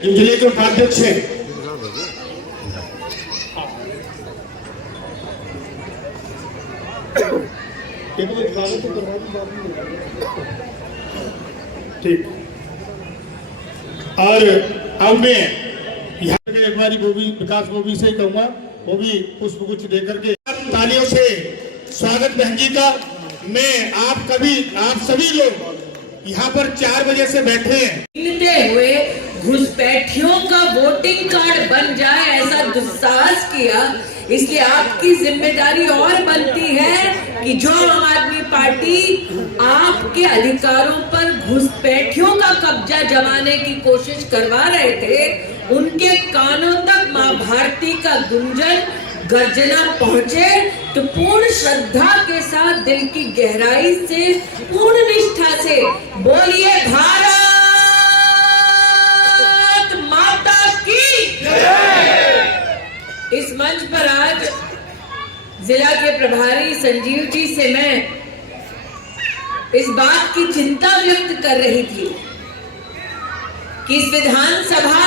जिले के उपाध्यक्ष हैं। ठीक। और अब मैं यहाँ के हमारी विकास बोबी से कहूँगा, वो भी पुष्प गुच्छ देकर के तालियों से स्वागत बहन जी का। मैं आप सभी लोग यहाँ पर 4 बजे से बैठे हैं। हुए घुसपैठियों का वोटिंग कार्ड बन जाए ऐसा दुस्साहस किया, इसलिए आपकी जिम्मेदारी और बनती है कि जो आम आदमी पार्टी आपके अधिकारों पर घुसपैठियों का कब्जा जमाने की कोशिश करवा रहे थे, उनके कानों तक मां भारती का गुंजन गर्जना पहुंचे तो पूर्ण श्रद्धा के साथ दिल की गहराई से पूर्ण निष्ठा से बोलिए भारत माता की जय। इस मंच पर आज जिला के प्रभारी संजीव जी से मैं इस बात की चिंता व्यक्त कर रही थी कि इस विधानसभा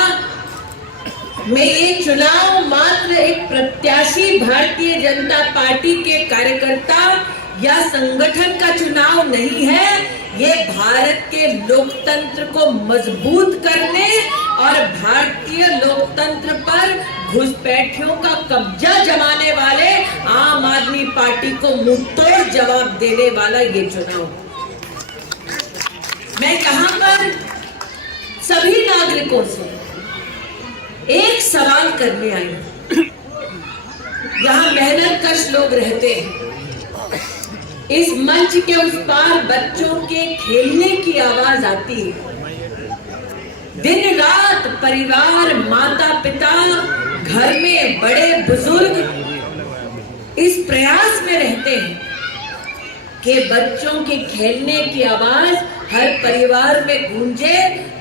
में ये चुनाव मात्र एक प्रत्याशी भारतीय जनता पार्टी के कार्यकर्ता या संगठन का चुनाव नहीं है, ये भारत के लोकतंत्र को मजबूत करने और भारतीय लोकतंत्र पर घुसपैठियों का कब्जा जमाने वाले आम आदमी पार्टी को मुंहतोड़ जवाब देने वाला ये चुनाव। मैं यहाँ पर सभी नागरिकों से एक सवाल करने आई। यहाँ मेहनत कश लोग रहते हैं, इस मंच के उस पार बच्चों के खेलने की आवाज आती है। दिन रात परिवार, माता पिता, घर में बड़े बुजुर्ग इस प्रयास में रहते हैं कि बच्चों के खेलने की आवाज हर परिवार में गूंजे,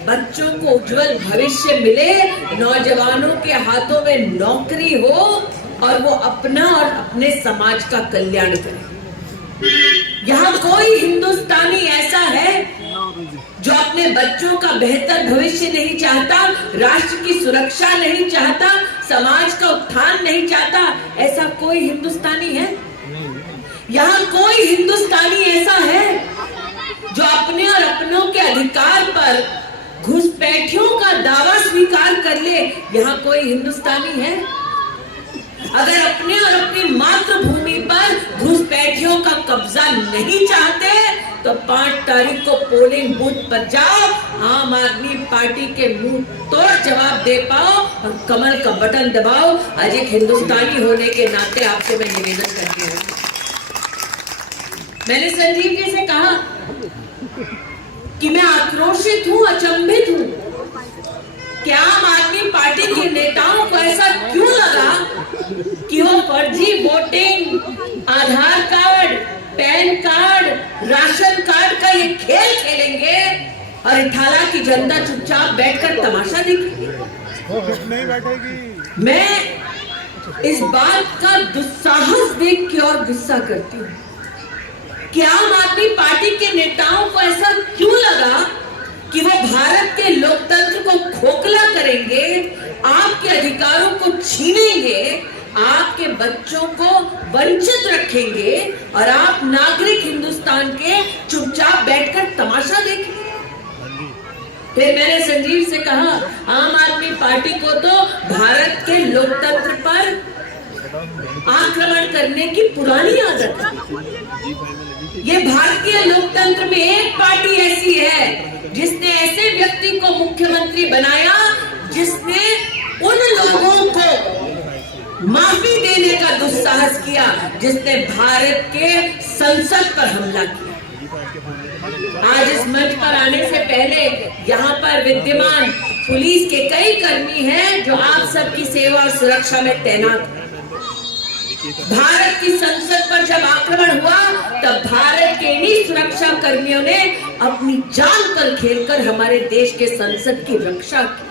बच्चों को उज्जवल भविष्य मिले, नौजवानों के हाथों में नौकरी हो और वो अपना और अपने समाज का कल्याण करे। यहाँ कोई हिंदुस्तानी ऐसा है जो अपने बच्चों का बेहतर भविष्य नहीं चाहता, राष्ट्र की सुरक्षा नहीं चाहता, समाज का उत्थान नहीं चाहता? ऐसा कोई हिंदुस्तानी है? यहाँ कोई हिंदुस्तानी ऐसा है जो अपने और अपनों के अधिकार पर घुसपैठियों का दावा स्वीकार कर ले? यहाँ कोई हिंदुस्तानी है? अगर अपने और अपनी मातृभूमि पर घुसपैठियों का कब्जा नहीं चाहते तो 5 तारीख को पोलिंग बूथ पर जाओ, आम आदमी पार्टी के मुंह तोड़ जवाब दे पाओ और कमल का बटन दबाओ। आज एक हिंदुस्तानी होने के नाते आपसे मैं निवेदन करती हूँ। मैंने संजीव जी से कहा कि मैं आक्रोशित हूँ, अचंभित हूँ कि आम आदमी पार्टी के नेताओं को ऐसा क्यों लगा कि वो फर्जी voting, Aadhaar card, PAN card, ration card का ये खेल खेलेंगे और इठाला की जनता चुपचाप बैठकर तमाशा देखेगी। नहीं बैठेगी। मैं इस बात का दुस्साहस देख के और गुस्सा करती हूँ कि आम आदमी पार्टी के नेताओं को ऐसा क्यों लगा कि वो भारत के लोकतंत्र को खोखला करेंगे, आपके अधिकारों को छीनेंगे, आपके बच्चों को वंचित रखेंगे और आप नागरिक हिंदुस्तान के चुपचाप बैठकर तमाशा देखेंगे। फिर मैंने संजीव से कहा, आम आदमी पार्टी को तो भारत के लोकतंत्र पर आक्रमण करने की पुरानी आदत है। ये भारतीय लोकतंत्र में एक पार्टी ऐसी है जिसने ऐसे व्यक्ति को मुख्यमंत्री बनाया जिसने उन लोगों को माफी देने का दुस्साहस किया जिसने भारत के संसद पर हमला किया। आज इस मंच पर आने से पहले यहाँ पर विद्यमान पुलिस के कई कर्मी हैं जो आप सबकी सेवा और सुरक्षा में तैनात हैं। भारत की संसद पर जब आक्रमण हुआ तब भारत के इन्हीं सुरक्षा कर्मियों ने अपनी जान पर खेलकर हमारे देश के संसद की रक्षा की।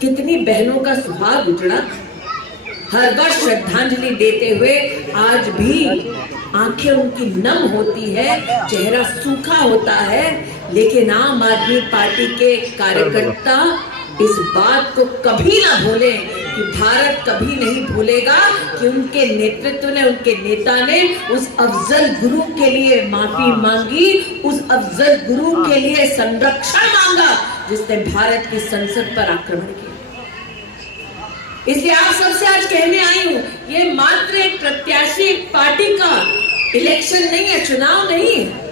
कितनी बहनों का सुहाग उजड़ा। हर वर्ष श्रद्धांजलि देते हुए आज भी आंखें उनकी नम होती है, चेहरा सूखा होता है लेकिन आम आदमी पार्टी के कार्यकर्ता इस बात को कभी ना भूले कि भारत कभी नहीं भूलेगा कि उनके नेतृत्व ने, उनके नेता ने उस अफजल गुरु के लिए माफी मांगी, उस अफजल गुरु के लिए संरक्षण मांगा जिसने भारत की संसद पर आक्रमण किया। इसलिए आप सबसे आज कहने आई हूं, ये मात्र एक प्रत्याशी, एक पार्टी का इलेक्शन नहीं है, चुनाव नहीं है।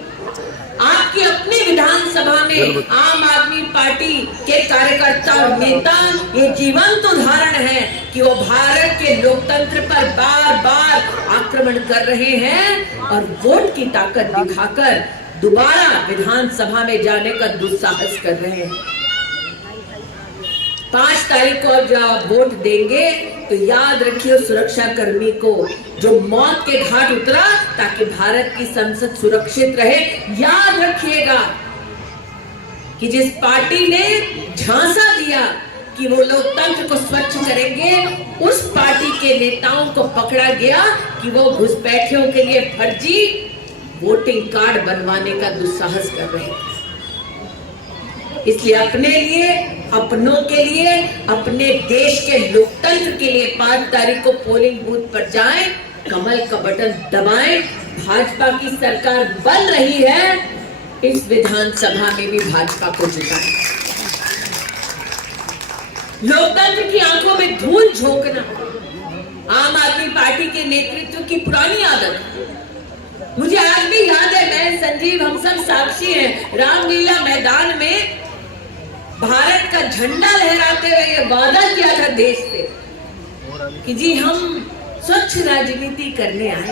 आपकी अपनी विधानसभा में आम आदमी पार्टी के कार्यकर्ता और नेता ये जीवंत उदाहरण है कि वो भारत के लोकतंत्र पर बार बार आक्रमण कर रहे हैं और वोट की ताकत दिखाकर दोबारा विधानसभा में जाने का दुस्साहस कर रहे हैं। 5 तारीख को अब जब आप वोट देंगे तो याद रखिए सुरक्षा कर्मी को जो मौत के घाट उतरा ताकि भारत की संसद सुरक्षित रहे। याद रखिएगा कि जिस पार्टी ने झांसा दिया कि वो लोकतंत्र को स्वच्छ करेंगे, उस पार्टी के नेताओं को पकड़ा गया कि वो घुसपैठियों के लिए फर्जी वोटिंग कार्ड बनवाने का दुस्साहस कर रहे हैं। इसलिए अपने लिए, अपनों के लिए, अपने देश के लोकतंत्र के लिए 5 तारीख को पोलिंग बूथ पर जाएं, कमल का बटन दबाएं। भाजपा की सरकार बन रही है, इस विधानसभा में भी भाजपा को जिताएं। लोकतंत्र की आंखों में धूल झोंकना आम आदमी पार्टी के नेतृत्व की पुरानी आदत है। मुझे आज भी याद है, मैं, संजीव, हम सब साक्षी हैं, रामलीला मैदान में भारत का झंडा लहराते हुए ये वादा किया था देश से कि जी हम स्वच्छ राजनीति करने आए।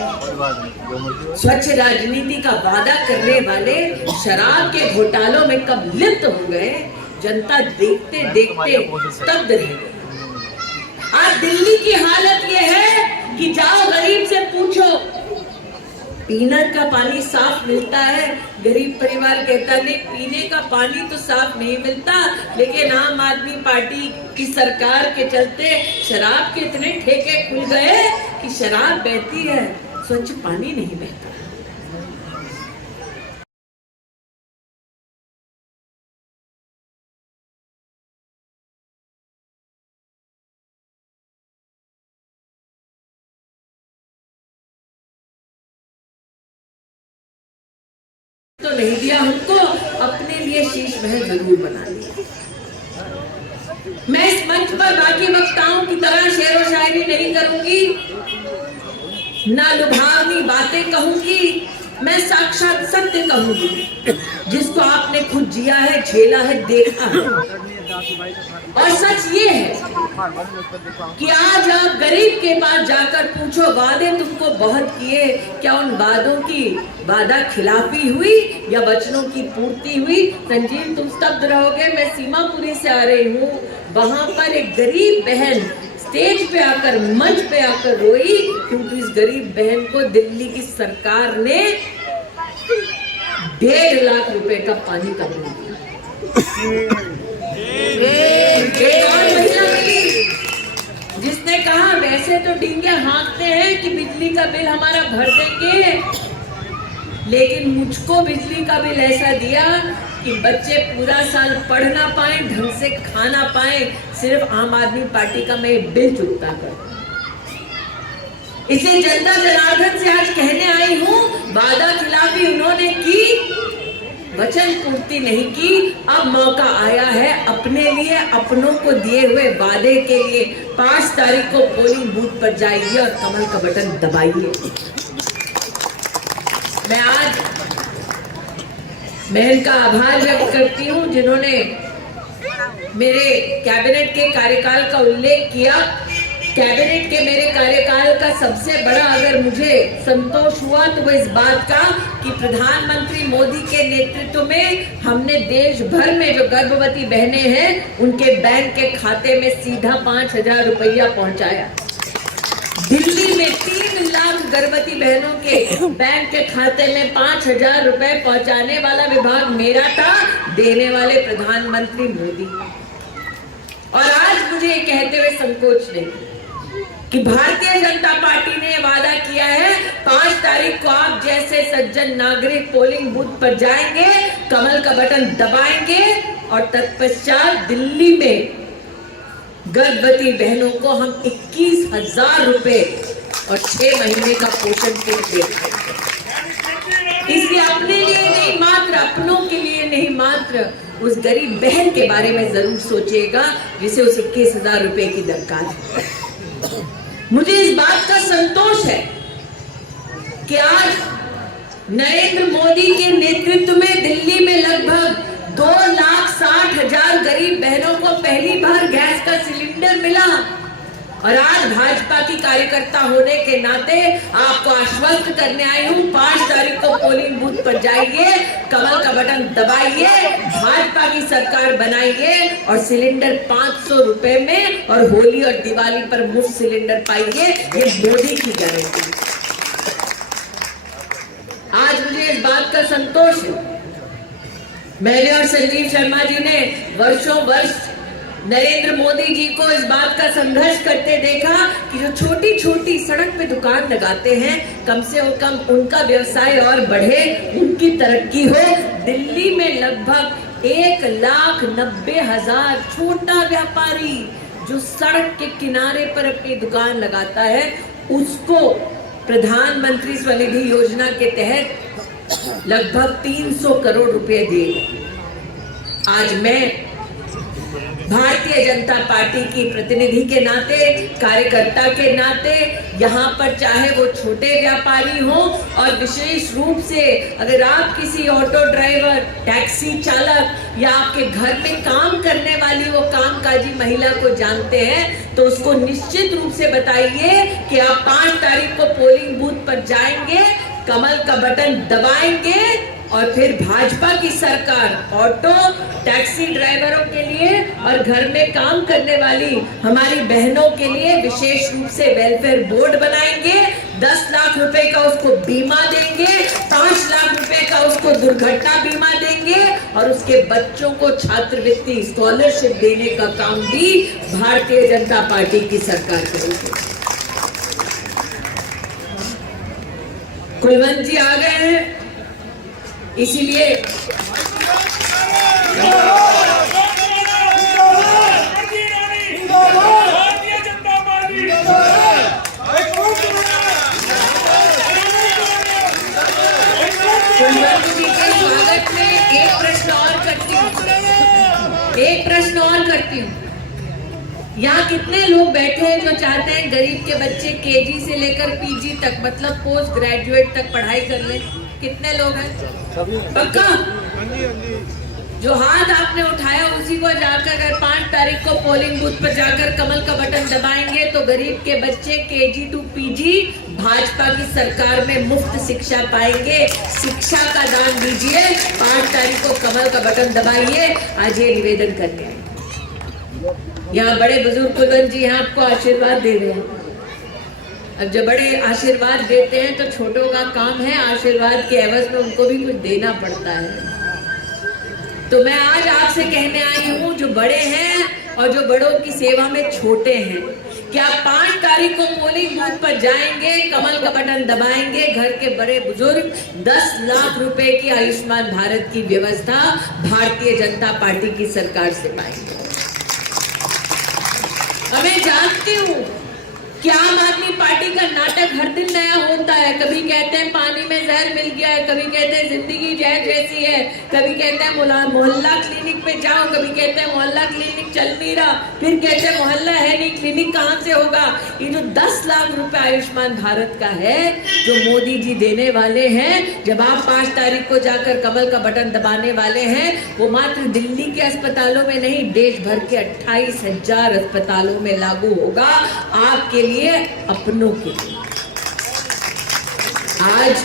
स्वच्छ राजनीति का वादा करने वाले शराब के घोटालों में कब लिप्त हो गए, जनता देखते देखते स्तब्ध रह गई। आज दिल्ली की हालत ये है कि जाओ गरीब से पूछो, पीने का पानी साफ मिलता है। गरीब परिवार कहता नहीं, पीने का पानी तो साफ नहीं मिलता, लेकिन आम आदमी पार्टी की सरकार के चलते शराब के इतने ठेके खुल गए कि शराब बहती है, स्वच्छ पानी नहीं बहता। तो नहीं दिया हमको, अपने लिए शीश महल जरूर बना लिया। मैं इस मंच पर बाकी वक्ताओं की तरह शेर व शायरी नहीं करूंगी, ना लुभावनी बातें कहूंगी, मैं साक्षात सत्य कहूंगी जिसको आपने खुद जिया है, झेला है, देखा है। और सच ये है कि आज आप गरीब के पास जाकर पूछो, वादे तुमको बहुत किए, क्या उन वादों की वादा खिलाफी हुई या वचनों की पूर्ति हुई? संजीव, तुम स्तब्ध रहोगे। मैं सीमापुरी से आ रही हूँ, वहां पर एक गरीब बहन स्टेज पे आकर, मंच पे आकर रोई क्योंकि इस गरीब बहन को दिल्ली की सरकार ने 1.5 लाख रुपए का पानी का बिल दिया। एक और महिला मिली जिसने कहा, वैसे तो डींगे हाँकते हैं कि बिजली का बिल हमारा भर देंगे, लेकिन मुझको बिजली का बिल ऐसा दिया कि बच्चे पूरा साल पढ़ ना पाए, ढंग से खाना पाए, सिर्फ आम आदमी पार्टी का मैं बिल चुकता कर। इसे जनता जनार्दन से आज कहने आई हूँ, वादा खिलाफी उन्होंने की, वचन पूर्ति नहीं की। अब मौका आया है अपने लिए, अपनों को दिए हुए वादे के लिए 5 तारीख को पोलिंग बूथ पर जाइए और कमल का बटन दबाइए। मैं आज बहन का आभार व्यक्त करती हूँ जिन्होंने मेरे कैबिनेट के कार्यकाल का उल्लेख किया। कैबिनेट के मेरे कार्यकाल का सबसे बड़ा अगर मुझे संतोष हुआ तो वो इस बात का कि प्रधानमंत्री मोदी के नेतृत्व में हमने देश भर में जो गर्भवती बहनें हैं उनके बैंक के खाते में सीधा 5,000 रुपया पहुंचाया। दिल्ली में 3 लाख गर्भवती बहनों के बैंक के खाते में 5,000 रुपए पहुंचाने वाला विभाग मेरा था, देने वाले प्रधानमंत्री मोदी। और आज मुझे कहते हुए संकोच नहीं कि भारतीय जनता पार्टी ने वादा किया है 5 तारीख को आप जैसे सज्जन नागरिक पोलिंग बूथ पर जाएंगे, कमल का बटन दबाएंगे और तत्पश्चात दिल्ली में गर्भवती बहनों को हम 21,000 रुपए और 6 महीने का पोषण किट देंगे। इसलिए अपने लिए नहीं, मात्र अपनों के लिए नहीं, मात्र उस गरीब बहन के बारे में जरूर सोचिएगा जिसे उस 21,000 रुपए की दरकार है। मुझे इस बात का संतोष है कि आज नरेंद्र मोदी के नेतृत्व में दिल्ली में लगभग 2,60,000 गरीब बहनों को पहली बार गैस का सिलेंडर मिला। और आज भाजपा की कार्यकर्ता होने के नाते आपको आश्वस्त करने आई हूं, 5 तारीख को पोलिंग बूथ पर जाइए, कमल का बटन दबाइए, भाजपा की सरकार बनाइए और सिलेंडर 500 रुपए में और होली और दिवाली पर मुफ्त सिलेंडर पाइए। ये मोदी की गारंटी। आज मुझे इस बात का संतोष है, मैंने और संजीव शर्मा जी ने वर्षों वर्ष नरेंद्र मोदी जी को इस बात का संघर्ष करते देखा कि जो छोटी छोटी सड़क पे दुकान लगाते हैं, कम से कम उनका व्यवसाय और बढ़े, उनकी तरक्की हो। दिल्ली में लगभग 1,90,000 छोटा व्यापारी जो सड़क के किनारे पर अपनी दुकान लगाता है, उसको प्रधानमंत्री स्वनिधि योजना के तहत लगभग 300 करोड़ रुपए दिए। आज मैं भारतीय जनता पार्टी की प्रतिनिधि के नाते, कार्यकर्ता के नाते, यहाँ पर चाहे वो छोटे व्यापारी हो और विशेष रूप से अगर आप किसी ऑटो ड्राइवर, टैक्सी चालक या आपके घर में काम करने वाली वो कामकाजी महिला को जानते हैं, तो उसको निश्चित रूप से बताइए कि आप 5 तारीख को पोलिंग बूथ पर जाएंगे, कमल का बटन दबाएंगे और फिर भाजपा की सरकार ऑटो, टैक्सी ड्राइवरों के लिए और घर में काम करने वाली हमारी बहनों के लिए विशेष रूप से वेलफेयर बोर्ड बनाएंगे, 10 लाख रुपए का उसको बीमा देंगे, 5 लाख रुपए का उसको दुर्घटना बीमा देंगे और उसके बच्चों को छात्रवृत्ति स्कॉलरशिप देने का काम भी भारतीय जनता पार्टी की सरकार करेगी। कुलवंत जी आ गए हैं, इसीलिए स्वागत में एक प्रश्न और करती हूँ। यहाँ कितने लोग बैठे हैं जो चाहते हैं गरीब के बच्चे केजी से लेकर पीजी तक, मतलब पोस्ट ग्रेजुएट तक पढ़ाई कर ले? कितने लोग हैं? पक्का? जो हाथ आपने उठाया उसी को जाकर अगर 5 तारीख को पोलिंग बूथ पर जाकर कमल का बटन दबाएंगे तो गरीब के बच्चे केजी टू पीजी भाजपा की सरकार में मुफ्त शिक्षा पाएंगे। शिक्षा का दान दीजिए, 5 तारीख को कमल का बटन दबाइए। आज ये निवेदन करते हैं। यहाँ बड़े बुजुर्ग कुलवंत जी यहाँ आपको आशीर्वाद दे रहे हैं। अब जब बड़े आशीर्वाद देते हैं तो छोटों का काम है आशीर्वाद के एवज में उनको भी कुछ देना पड़ता है। तो मैं आज आपसे कहने आई हूँ, जो बड़े हैं और जो बड़ों की सेवा में छोटे हैं, क्या 5 तारीख को पोलिंग बूथ पर जाएंगे, कमल का बटन दबाएंगे, घर के बड़े बुजुर्ग 10 लाख रुपए की आयुष्मान भारत की व्यवस्था भारतीय जनता पार्टी की सरकार से पाएंगे। मैं जानती हूँ कि आम आदमी पार्टी का नाटक हर दिन नया होता है। कभी कहते हैं पानी में जहर मिल गया है, कभी कहते हैं जिंदगी जहर जैसी है, कभी कहते हैं मोहल्ला क्लिनिक पे जाओ, कभी कहते हैं मोहल्ला क्लिनिक चल नहीं रहा, फिर कहते हैं मोहल्ला है नहीं, क्लिनिक कहाँ से होगा। ये जो 10 लाख रुपए आयुष्मान भारत का है जो मोदी जी देने वाले हैं, जब आप 5 तारीख को जाकर कमल का बटन दबाने वाले हैं, वो मात्र दिल्ली के अस्पतालों में नहीं, देश भर के 28,000 अस्पतालों में लागू होगा, आपके लिए, अपनों के लिए। आज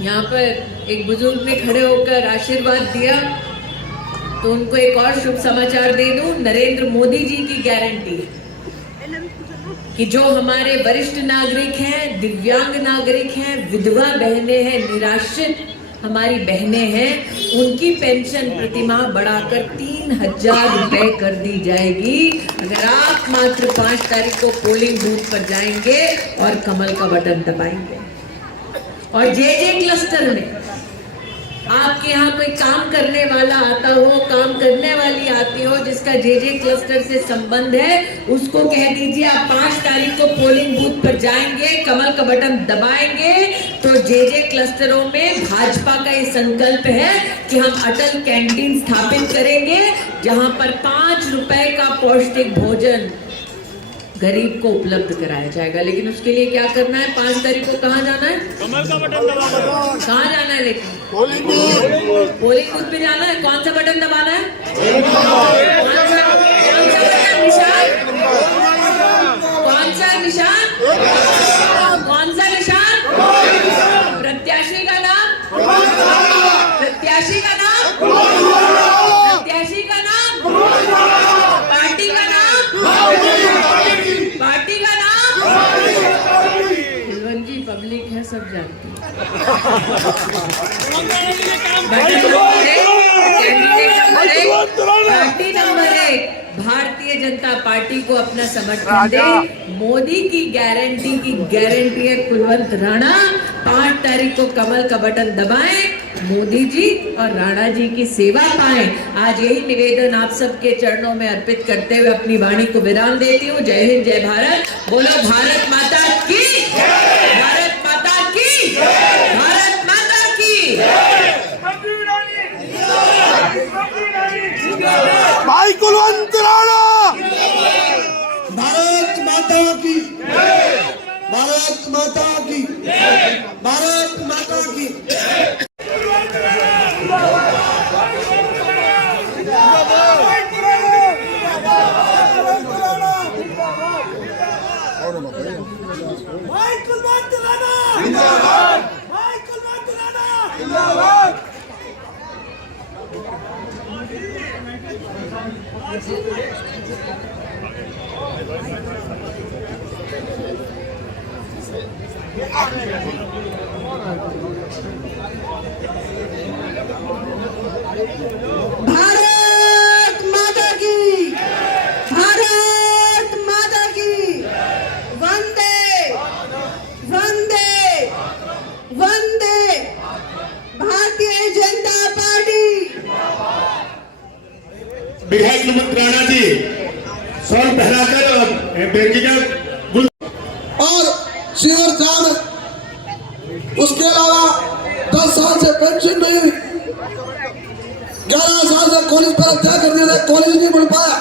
यहाँ पर एक बुजुर्ग ने खड़े होकर आशीर्वाद दिया, तो उनको एक और शुभ समाचार दे दूं। नरेंद्र मोदी जी की गारंटी है कि जो हमारे वरिष्ठ नागरिक हैं, दिव्यांग नागरिक हैं, विधवा बहनें हैं, निराश्रित हमारी बहनें हैं, उनकी पेंशन प्रतिमाह बढ़ाकर 3,000 रुपए कर दी जाएगी अगर आप मात्र 5 तारीख को पोलिंग बूथ पर जाएंगे और कमल का बटन दबाएंगे। और जे क्लस्टर में आपके यहाँ कोई काम करने वाला आता हो, काम करने वाली आती हो जिसका जे क्लस्टर से संबंध है, उसको कह दीजिए आप 5 तारीख को पोलिंग बूथ पर जाएंगे, कमल का बटन दबाएंगे तो जे क्लस्टरों में भाजपा का ये संकल्प है कि हम अटल कैंटीन स्थापित करेंगे जहां पर 5 रुपए का पौष्टिक भोजन गरीब को उपलब्ध कराया जाएगा। लेकिन उसके लिए क्या करना है? 5 तारीख को कहाँ जाना है? कमल का बटन दबाना। कहाँ जाना है? लेकिन पोलिंग बूथ पे जाना है। कौन सा बटन दबाना है? कौन सा निशान? कौन सा निशान? कौन सा निशान? प्रत्याशी का नाम? प्रत्याशी का नाम? प्रत्याशी का नाम? पार्टी का नाम? पार्टी का नाम? कुलवंत जी पब्लिक है, सब जानती है। Party number 1 Bharatiya Janata party को अपना समर्थन दे। मोदी की गारंटी है कुलवंत राणा। 5 तारीख को कमल का बटन दबाएं, मोदी जी और राणा जी की सेवा पाएं। आज यही निवेदन आप सबके चरणों में अर्पित करते हुए अपनी वाणी को विराम देती हूँ। जय हिंद, जय भारत। बोलो भारत माता की, भारत माता की, भारत माता की। भाई कुलवंत राणा, भारत माता की, भारत माता की, भारत माता की। भाई कुलवंत राणा जिंदाबाद, भाई कुलवंत राणा जिंदाबाद। भारत माता की, भारत माता की। वंदे वंदे वंदे भारतीय जनता पार्टी। विधायक कुलवंत राणा जी शॉल पहनाकर व्यक्तिगत और शिविर काम, उसके अलावा 10 साल से पेंशन नहीं हुई, 11 साल से कॉलेज पर तय कर दिया था, कॉलेज नहीं बढ़ पाया।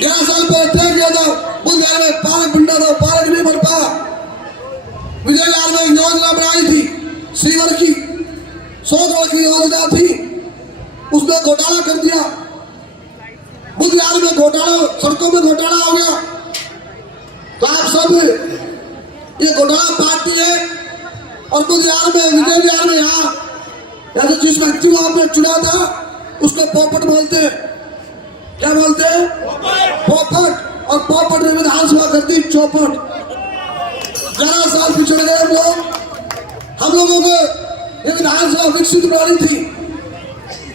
11 साल पर तय किया था बुधवार में पार्क बंटा था, पार्क नहीं बढ़ पाया। विजयलाल में एक योजना बनाई थी सीवर की, 100 करोड़ की योजना थी, उसमें घोटाला कर दिया। बुधवार में घोटाला, सड़कों में घोटाला हो गया। तो आप सब ये घोटाला पार्टी है और बुधवार में, विजय बिहार में यहाँ जिस व्यक्ति को आपने चुना था उसको पोपट बोलते हैं। क्या बोलते हैं? पोपट। और पोपट ने विधानसभा कर दी चौपट। 11 साल पिछड़ गए हम लोग। हम लोगों को ये विधानसभा विकसित बनानी थी,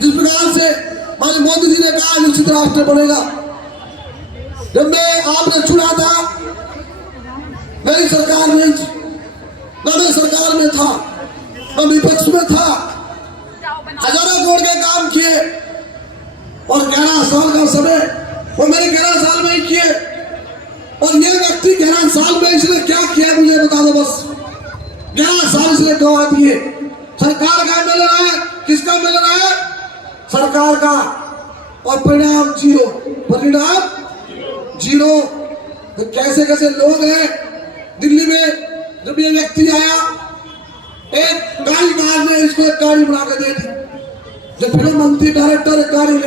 जिस प्रकार से हमारे मोदी जी ने कहा विकसित राष्ट्र बनेगा। जब मैं आपने चुना था, मेरी सरकार में, मैं सरकार में था, मैं विपक्ष में था, हजारों करोड़ के काम किए और 11 साल का समय वो मेरे 11 साल में ही किए। और ये व्यक्ति 11 साल में इसने क्या किया मुझे बता दो बस। 11 साल से गवा दिए। सरकार का मिल रहा है, किसका मिल रहा है? सरकार का। और परिणाम जीरो, परिणाम जीरो। तो कैसे कैसे लोग हैं दिल्ली में। जब ये व्यक्ति आया, एक गाड़ीकार ने इसको एक गाड़ी बना के दे दी। जब फिल्म बनती, डायरेक्टर गाड़ी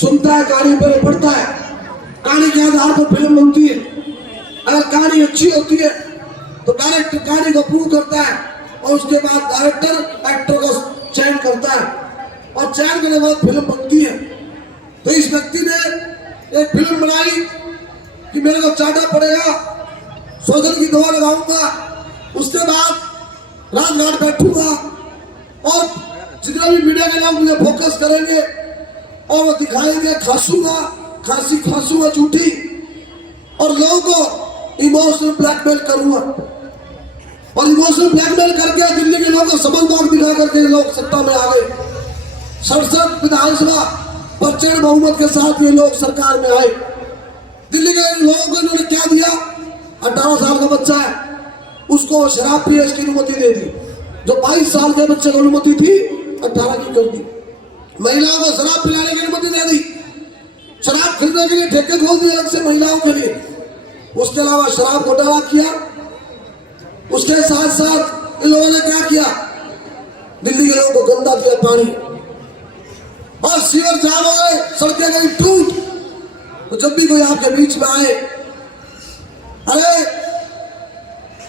सुनता है, गाड़ी पर पढ़ता है, गाड़ी के आधार पर फिल्म बनती है। अगर गाड़ी अच्छी होती है तो डायरेक्टर गाड़ी को अप्रूव करता है और उसके बाद डायरेक्टर एक्टर को चयन करता है और चयन करने के बाद फिल्म बनती है। तो इस व्यक्ति ने एक फिल्म बनाई कि मेरे को चाटा पड़ेगा, सोजन की दवा लगाऊंगा। उसके बाद राजघाट बैठूंगा और जितने भी मीडिया के लोग मुझे फोकस करेंगे और वो दिखाएंगे खांसूंगा झूठी और लोगों को इमोशनल ब्लैकमेल करूंगा और इमोशनल ब्लैकमेल करके दिल्ली के लोगों को समझदार दिखा करके लोग सत्ता में आ गए। 67 विधानसभा प्रचंड बहुमत के साथ ये लोग सरकार में आए। दिल्ली के लोगों को इन्होंने क्या दिया? 18 साल का बच्चा है उसको शराब पिए इसकी अनुमति दे दी। जो 22 साल के बच्चे को अनुमति थी 18 की कर दी। महिलाओं को शराब पिलाने की अनुमति दे दी। शराब खरीदने के लिए ठेके खोल दिए अलग से महिलाओं के लिए। उसके अलावा शराब घोटाला किया। उसके साथ साथ इन लोगों ने क्या किया? दिल्ली के लोगों को गंदा किया पानी और सीवर जाम हो गए, सड़कें गई टूट। तो जब भी कोई आपके बीच में आए, अरे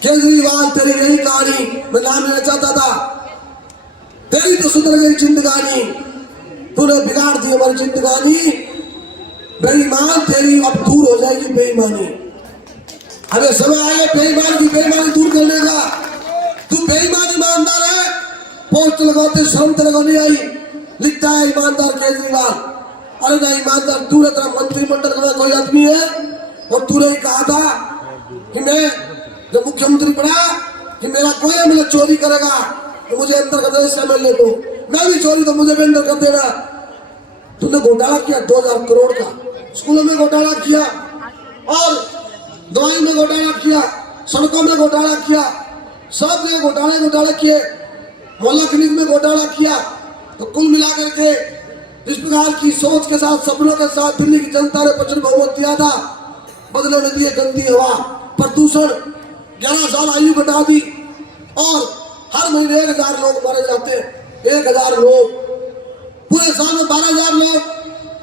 केजरीवाल तेरी यही कहानी मैं नाम लेना चाहता था, तेरी तो सुधर गई जिंदगानी, तूने बिगाड़ दी हमारी जिंदगानी, बेईमान तेरी अब दूर हो जाएगी बेईमानी। अरे समय आए बेईमान की बेईमानी दूर करने का। तू बेईमान ईमानदार है, पोस्ट लगाते शर्म तेरे को नहीं आई, लिखता है ईमानदार केजरीवाल। अरे ना ईमानदार तू तेरा मंत्रिमंडल में कोई आदमी है और तूने ही कहा था कि मैं जब मुख्यमंत्री बना कि मेरा कोई एमएलए चोरी करेगा तो मुझे अंदर कर दे, इस एमएलए को मैं भी चोरी तो मुझे भी अंदर कर देना। तूने घोटाला किया 2000 करोड़ का, स्कूलों में घोटाला किया और दवाई में घोटाला किया, सड़कों में घोटाला किया, सब जगह घोटाले किए, मोहल्ला क्लिनिक में घोटाला किया। तो कुल मिलाकर के जिस प्रकार की सोच के साथ सपनों के साथ दिल्ली की जनता ने प्रचंड बहुमत दिया था, बदले में दिए गंदी हवा, प्रदूषण, 11 साल आयु घटा दी और हर महीने 1000 लोग मारे जाते हैं। 1000 लोग पूरे साल में 12000 लोग।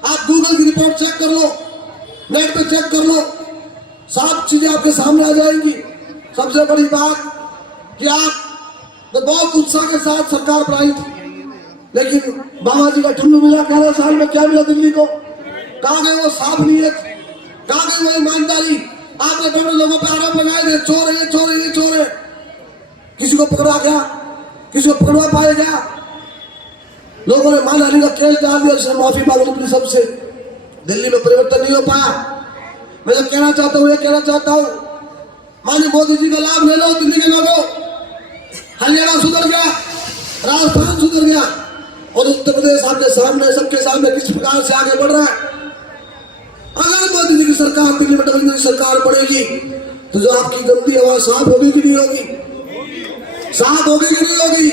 आप गूगल की रिपोर्ट चेक कर लो, नेट पे चेक कर लो, सब चीजें आपके सामने आ जाएंगी। सबसे बड़ी बात कि आप तो बहुत उत्साह के साथ सरकार बनाई थी, लेकिन बाबा जी का ठुल्लू मिला 11 साल में क्या मिला दिल्ली को? कहाँ गए वो साफ नीयत, कहाँ गई वो ईमानदारी? आपने बड़े लोगों पर आरोप लगाए थे चोर है, चोर है, ये चोर है। किसी को पकड़ा गया? किसी को पकड़वा पाया गया? लोगों ने मानहानि का केस डाल दिया, उसने माफी मांगी अपनी सबसे। दिल्ली में परिवर्तन नहीं हो पाया। मैं जो कहना चाहता हूँ ये कहना चाहता हूँ, माननीय मोदी जी का लाभ ले लो दिल्ली के लोगों। हरियाणा सुधर गया, राजस्थान सुधर गया और उत्तर प्रदेश आपके सामने सबके सामने किस प्रकार से आगे बढ़ रहा है। अगर मोदी जी की सरकार दिल्ली में नरेंद्र की सरकार बढ़ेगी तो जो आपकी गंदी आवाज साफ होगी कि नहीं होगी? साफ होगी कि नहीं होगी?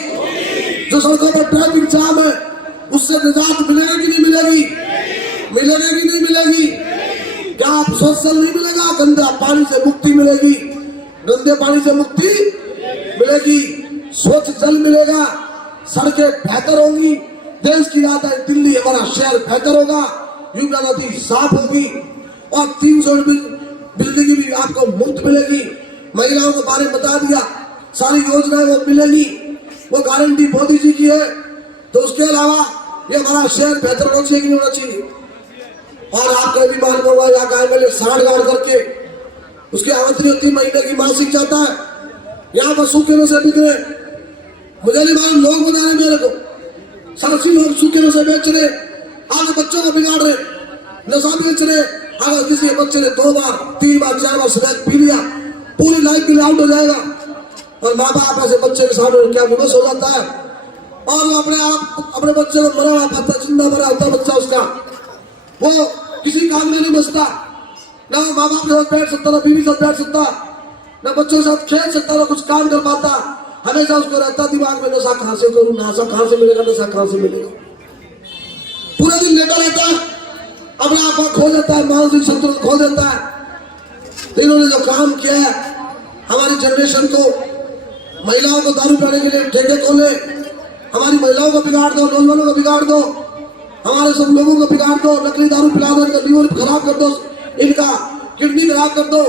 जो सड़कों पर ट्रैफिक जाम है उससे निजात मिलेगी कि नहीं मिलेगी? मिलेगी कि नहीं मिलेगी? क्या आप सोशल नहीं मिलेगा? गंदा पानी से मुक्ति मिलेगी, गंदे पानी से मुक्ति मिलेगी, स्वच्छ जल मिलेगा, सड़कें बेहतर होंगी, देश की राजधानी दिल्ली हमारा शहर बेहतर होगा, यमुना नदी साफ होगी और 300 बिल्डिंग भी आपको मुफ्त मिलेगी। महिलाओं को बारे में बता दिया, सारी योजनाएं वो मिलेगी, वो गारंटी मोदी जी की है। तो उसके अलावा ये हमारा शहर बेहतर होना चाहिए कि नहीं होना चाहिए? और आप कभी मान होगा यहाँ का एमएलए 60 गाड़ करके उसकी आमदनी 3 महीने की मासिक चाहता है, यहाँ पर सूखे में से बिक रहे, मुझे नहीं मालूम, लोग बता रहे मेरे को, 80 लोग सूखे में से बेच रहे, आगे बच्चों को बिगाड़ रहे, नशा बेच रहे। अगर किसी बच्चे ने 2 बार 3 बार 4 बार शराब पी लिया पूरी लाइफ के लिए आउट हो जाएगा। और माँ बाप ऐसे बच्चे के सामने क्या विवश हो जाता है और वो अपने बच्चे को मरा हुआ पाता, जिंदा मरा होता बच्चा उसका, वो किसी काम में नहीं बचता, ना माँ बाप के साथ बैठ सकता, ना बीवी के साथ बैठ सकता, ना बच्चों के साथ खेल सकता, ना कुछ काम कर पाता। हमेशा उसको रहता दिमाग में नशा कहाँ से करूँ, नशा कहाँ से मिलेगा, नशा कहाँ से मिलेगा। पूरे दिन लेटा रहता है, अपना आप खो देता है, मानसिक संतुलन खो देता है। इन्होंने जो काम किया है हमारी जनरेशन को, महिलाओं को दारू पीने के लिए ठेके खोले, हमारी महिलाओं को बिगाड़ दो, नौजवानों को बिगाड़ दो, हमारे सब लोगों को बिगाड़ दो, नकली दारू पिला दो, इनका लीवर खराब कर दो, इनका किडनी खराब कर दो,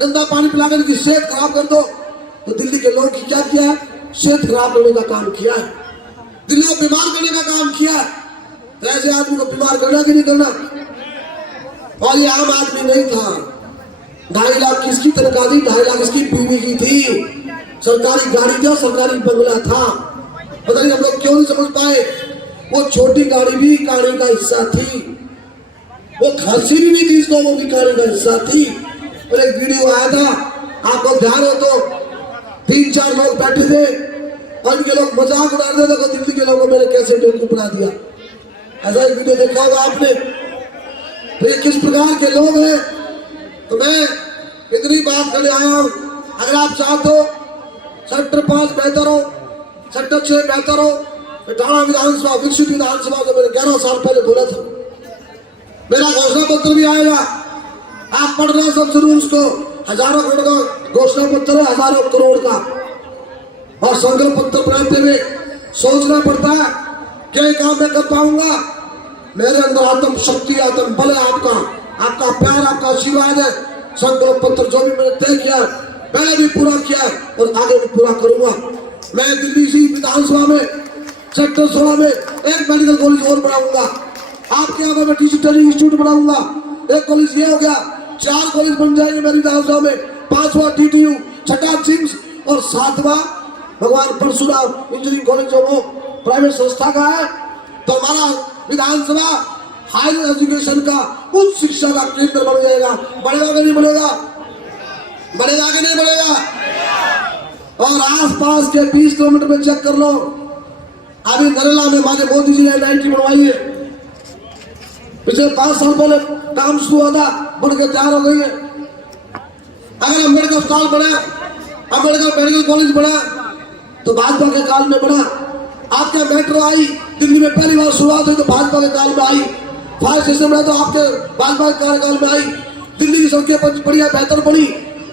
गंदा पानी पिलाकर इनकी सेहत खराब कर दो। तो दिल्ली के लोगों की क्या किया है? सेहत खराब करने का काम किया है, दिल्ली को बीमार करने का काम किया है। तो ऐसे आदमी को बीमार करना कि नहीं करना? और ये आम आदमी नहीं था, 2.5 लाख किसकी तनख्वाह थी? 2.5 लाख इसकी बीवी की थी। सरकारी गाड़ी था, सरकारी बंगला था। पता नहीं हम लोग क्यों नहीं समझ पाए। वो छोटी गाड़ी भी कहानी का हिस्सा थी, वो खांसी भी नहीं थी इसको, वो भी कहानी का हिस्सा थी। और एक वीडियो आया था, आपको ध्यान हो तो 3-4 लोग बैठे थे और इनके लोग मजाक उड़ा रहे थे, दिल्ली के लोगों मैंने कैसे बेवकूफ बना दिया। ऐसा एक वीडियो देखा होगा आपने। तो ये किस प्रकार के लोग हैं। तो मैं इतनी बात करने आया हूं, अगर आप चाहते हो सेक्टर 5 बेहतर हो, सेक्टर 6 बेहतर हो, टाणा विधानसभा विकसित विधानसभा को मैंने 11 साल पहले बोला था। मेरा घोषणा पत्र भी आएगा, आप पढ़ना सब जरूर उसको। 1000 करोड़ का घोषणा पत्र है, 1000 करोड़ का। और संकल्प पत्र बनाते हुए सोचना पड़ता है क्या ये काम मैं कर पाऊंगा। मेरे अंदर आत्म शक्ति, आत्म बल है आपका, आपका प्यार, आपका आशीर्वाद है। संकल्प पत्र जो भी मैंने तय किया मैंने भी पूरा किया और आगे भी पूरा करूंगा। मैं दिल्ली से विधानसभा में सेक्टर 16 में एक मेडिकल कॉलेज और बनाऊंगा। आपके यहाँ मैं टीचिंग ट्रेनिंग इंस्टीट्यूट बनाऊंगा। एक कॉलेज ये हो गया, 4 कॉलेज बन जाएंगे मेरी विधानसभा में। 5वां TTU, 6ठा जिम्स और 7वां भगवान परशुराम इंजीनियरिंग कॉलेज जो वो प्राइवेट संस्था का है। तो हमारा विधानसभा हायर एजुकेशन का उच्च शिक्षा का केंद्र बन जाएगा। बढ़ेगा कि नहीं बढ़ेगा? बढ़ेगा कि नहीं बढ़ेगा? और आसपास के 20 किलोमीटर में चेक कर लो, अभी नरेला में हमारे मोदी जी ने लाइट बनवाई है। पिछले 5 साल पहले काम शुरू हुआ था, बढ़ के 4 हो गई है। अगर अम्बेडकर अस्पताल बना, अम्बेडकर मेडिकल कॉलेज बना, तो भाजपा के काल में बना। आपके मेट्रो आई, दिल्ली में पहली बार शुरुआत हुई तो भाजपा के काल में आई। फायर स्टेशन बना तो आपके भाजपा के कार्यकाल में आई। दिल्ली की सड़कें बढ़िया बेहतर बनी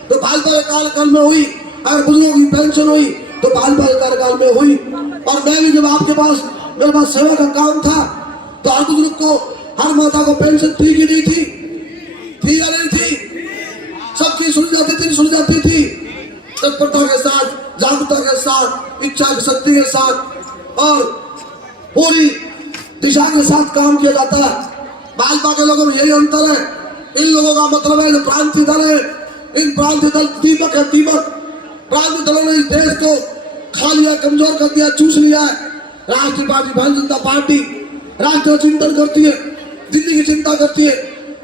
तो भाजपा के कार्यकाल में हुई। अगर बुजुर्गों की पेंशन हुई तो भाजपा के कार्यकाल में हुई। और मैं भी जब आपके पास, मेरे पास सेवा का काम था, तो हर बुजुर्ग को, हर माता को पेंशन थी कि नहीं थी? थी या नहीं थी? सब चीज सुन जाती थी, सुन जाती थी। तत्परता के साथ, जागरूकता के साथ, इच्छा की शक्ति के साथ और पूरी दिशा के साथ काम किया जाता है। भाजपा के लोगों में यही अंतर है। इन लोगों का मतलब है जो प्रांतीय दल है, इन प्रांतीय दल दीपक है, दीपक। प्रांतीय दलों ने इस देश को खा लिया, कमजोर कर दिया, चूस लिया है। राष्ट्रीय पार्टी, भारतीय जनता पार्टी राष्ट्रीय चिंतन करती है, दिल्ली की चिंता करती है,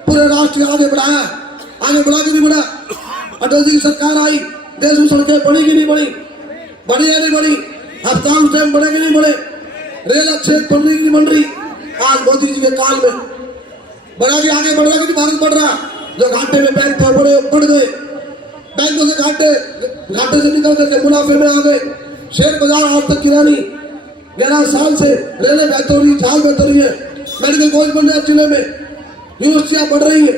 पूरे राष्ट्र को आगे बढ़ाया। आगे बढ़ा के नहीं बढ़ा? अटल जी की सरकार आई, देश में सड़कें बड़ी कि नहीं बड़ी? बड़ी या नहीं बड़ी? अस्पताल टाइम बढ़े कि नहीं बढ़े? रेल अच्छे बन रही कि नहीं बन रही? आज मोदी जी के काल में बड़ा भी आगे बढ़ रहा है कि भारत बढ़ रहा? जो घाटे में बैंक थे बड़े बढ़ गए, बैंकों से घाटे से निकल करके मुनाफे में आ गए। शेयर बाजार आज तक गिरा नहीं। 11 साल से रेलें बेहतर रही, जहाज बेहतर रही है, मेडिकल कॉलेज बन रहे हैं जिले में, यूनिवर्सिटियां बढ़ रही है,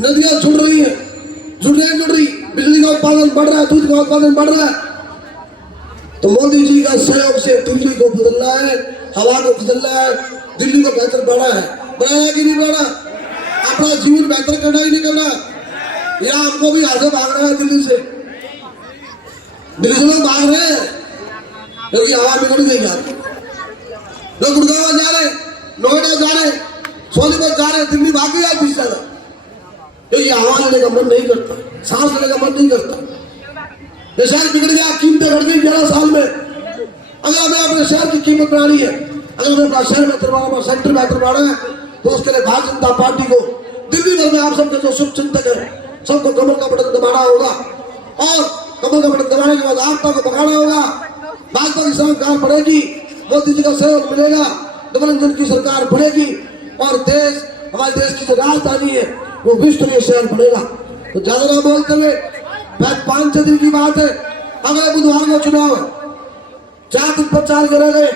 नदियां जुड़ रही है, जुड़ रही, बिजली का उत्पादन बढ़ रहा है, दूध का उत्पादन बढ़ रहा है। तो मोदी जी का सहयोग से दिल्ली को बदलना है, हवा को बदलना है, दिल्ली को बेहतर बढ़ा है। बढ़ाया कि नहीं बढ़ा? अपना जीवन बेहतर करना ही नहीं करना, या हमको भी आगे भागना है दिल्ली से? दिल्ली से लोग भाग रहे हैं क्योंकि हवा बिगड़ गई। यार लोग गुड़गांव जा रहे, नोएडा जा रहे, सोनीपत जा रहे, दिल्ली भाग गया बीच ज्यादा, क्योंकि हवा लेने का मन नहीं करता, सांस लेने का मन नहीं करता। ये शहर बिगड़ गया, कीमतें बढ़ गई 11 साल में। अगर हमें अपने शहर की कीमत बढ़ानी है, अगर हमें अपना शहर बेहतर बनाना, सेक्टर बेहतर बनाना है, तो उसके लिए भारतीय जनता पार्टी को दिल्ली भर में आप सबके जो शुभ चिंतक है सबको कमल का बटन दबाना होगा। और कमल का बटन दबाने के बाद आपका को पकाना होगा। भाजपा की सरकार बढ़ेगी, मोदी जी का सहयोग मिलेगा, डबल इंजन की सरकार बढ़ेगी और देश, हमारे देश की जो राजधानी है वो विश्वस्तरीय शहर बनेगा। तो ज्यादा ना बोलते हुए 5-6 दिन की बात है, अगले बुधवार को चुनाव है। 4 दिन प्रचार करे गए,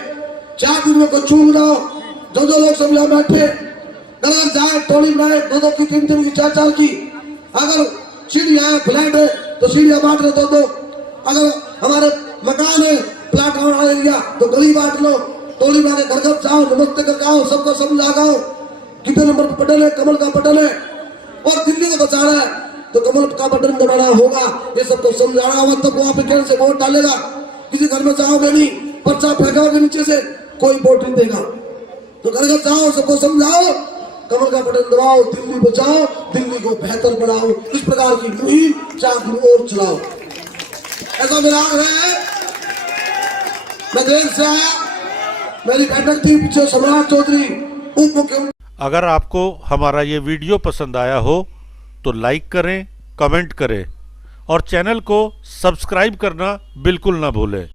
4 दिन में कुछ चूक रहा हो। जो लोग सब यहाँ बैठे, अगर जाए टोली बनाए 2-2 की, 3-3 की, 4-4 की। अगर सीढ़ियाँ है, फ्लैट है तो सीढ़ियाँ बांट लो 2-2। अगर हमारे मकान है, प्लाट वाला एरिया, तो गली बांट लो। टोली बना के घर घर जाओ, नमस्ते करके आओ, सबको समझाओ कितने नंबर पर बटन है, कमल का बटन है। और दिल्ली को बचाना है तो कमल का बटन दबाना होगा, ये सबको समझाना होगा। तब वहां पे कैसे वोट डालेगा? किसी घर में जाओगे नहीं, पर्चा फेंकोगे नीचे से, कोई वोट नहीं देगा। तो घर घर जाओ, सबको समझाओ, कमल का बटन दबाओ, दिल्ली बचाओ, दिल्ली को बेहतर बनाओ। इस प्रकार की मुहिम 4 दिन और चलाओ। ऐसा मेरा आग्रह है। मैं देर से आया, मेरी बैठक थी पीछे सम्राट चौधरी उप मुख्यमंत्री। अगर आपको हमारा ये वीडियो पसंद आया हो तो लाइक करें, कमेंट करें और चैनल को सब्सक्राइब करना बिल्कुल ना भूलें।